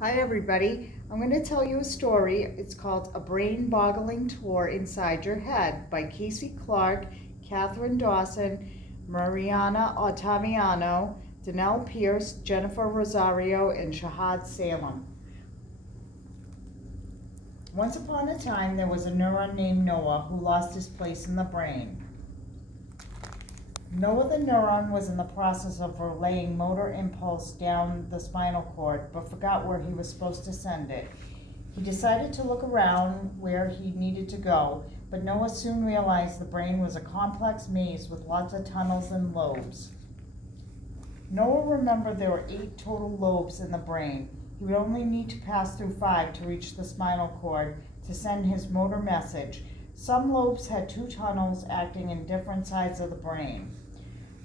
Hi everybody, I'm going to tell you a story. It's called A Brain-Boggling Tour Inside Your Head by Casey Clark, Catherine Dawson, Mariana Ottaviano, Danelle Pierce, Jennifer Rosario, and Shahad Salem. Once upon a time, there was a neuron named Noah who lost his place in the brain. Noah the neuron was in the process of relaying motor impulse down the spinal cord, but forgot where he was supposed to send it. He decided to look around where he needed to go, but Noah soon realized the brain was a complex maze with lots of tunnels and lobes. Noah remembered there were 8 total lobes in the brain. He would only need to pass through 5 to reach the spinal cord to send his motor message. Some lobes had 2 tunnels acting in different sides of the brain.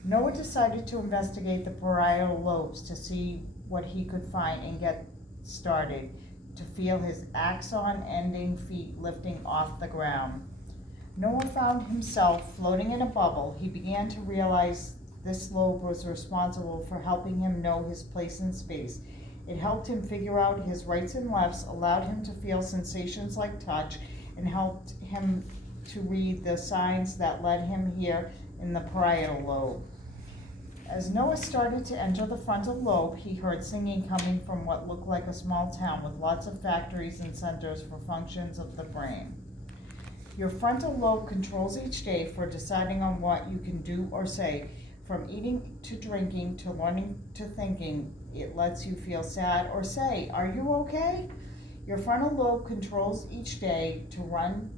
Noah decided to investigate the parietal lobes to see what he could find and get started to feel his axon-ending feet lifting off the ground. Noah found himself floating in a bubble. He began to realize this lobe was responsible for helping him know his place in space. It helped him figure out his rights and lefts, allowed him to feel sensations like touch, and helped him to read the signs that led him here in the parietal lobe. As Noah started to enter the frontal lobe, he heard singing coming from what looked like a small town with lots of factories and centers for functions of the brain. Your frontal lobe controls each day for deciding on what you can do or say. From eating to drinking to learning to thinking, it lets you feel sad or say, "Are you okay?" Your frontal lobe controls each day to run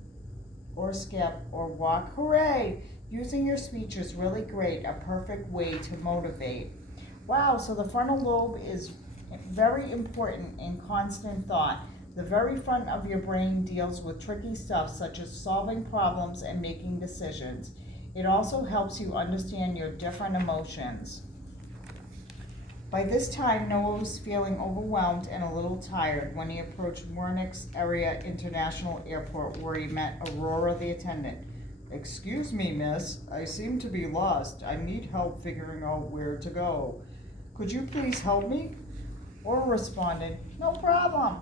or skip or walk. Hooray! Using your speech is really great, a perfect way to motivate. Wow, so the frontal lobe is very important in constant thought. The very front of your brain deals with tricky stuff such as solving problems and making decisions. It also helps you understand your different emotions. By this time, Noah was feeling overwhelmed and a little tired when he approached Munich Area International Airport, where he met Aurora the attendant. "Excuse me, miss, I seem to be lost. I need help figuring out where to go. Could you please help me?" Aurora responded, "No problem.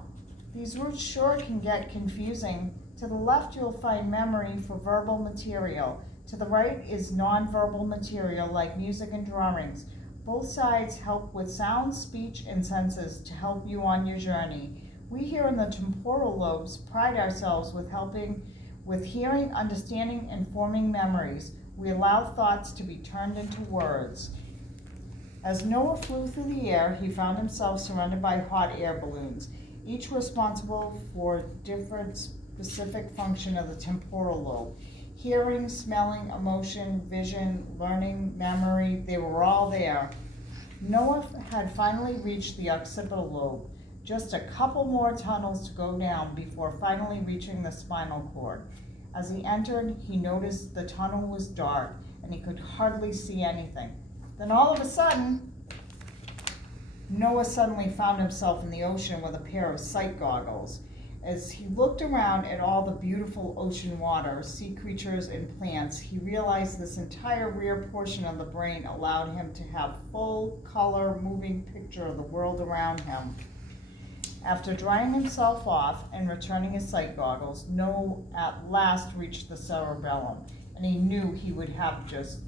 These routes sure can get confusing. To the left you'll find memory for verbal material. To the right is nonverbal material like music and drawings. Both sides help with sound, speech, and senses to help you on your journey. We here in the temporal lobes pride ourselves with helping with hearing, understanding, and forming memories. We allow thoughts to be turned into words." As Noah flew through the air, he found himself surrounded by hot air balloons, each responsible for different specific function of the temporal lobe. Hearing, smelling, emotion, vision, learning, memory, they were all there. Noah had finally reached the occipital lobe. Just a couple more tunnels to go down before finally reaching the spinal cord. As he entered, he noticed the tunnel was dark and he could hardly see anything. Then all of a sudden, Noah suddenly found himself in the ocean with a pair of sight goggles. As he looked around at all the beautiful ocean water, sea creatures, and plants, he realized this entire rear portion of the brain allowed him to have full color moving picture of the world around him. After drying himself off and returning his sight goggles, Noah at last reached the cerebellum, and he knew he would have just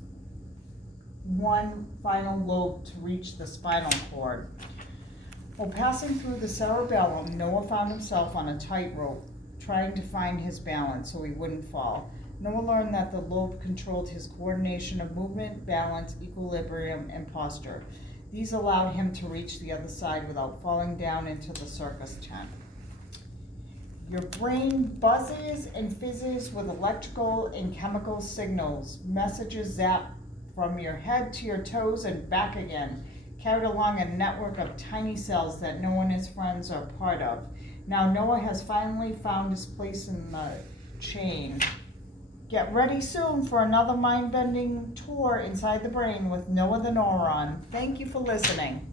one final lobe to reach the spinal cord. While passing through the cerebellum, Noah found himself on a tightrope, trying to find his balance so he wouldn't fall. Noah learned that the lobe controlled his coordination of movement, balance, equilibrium, and posture. These allowed him to reach the other side without falling down into the circus tent. Your brain buzzes and fizzes with electrical and chemical signals. Messages zap from your head to your toes and back again, carried along a network of tiny cells that Noah and his friends are part of. Now Noah has finally found his place in the chain. Get ready soon for another mind-bending tour inside the brain with Noah the Neuron. Thank you for listening.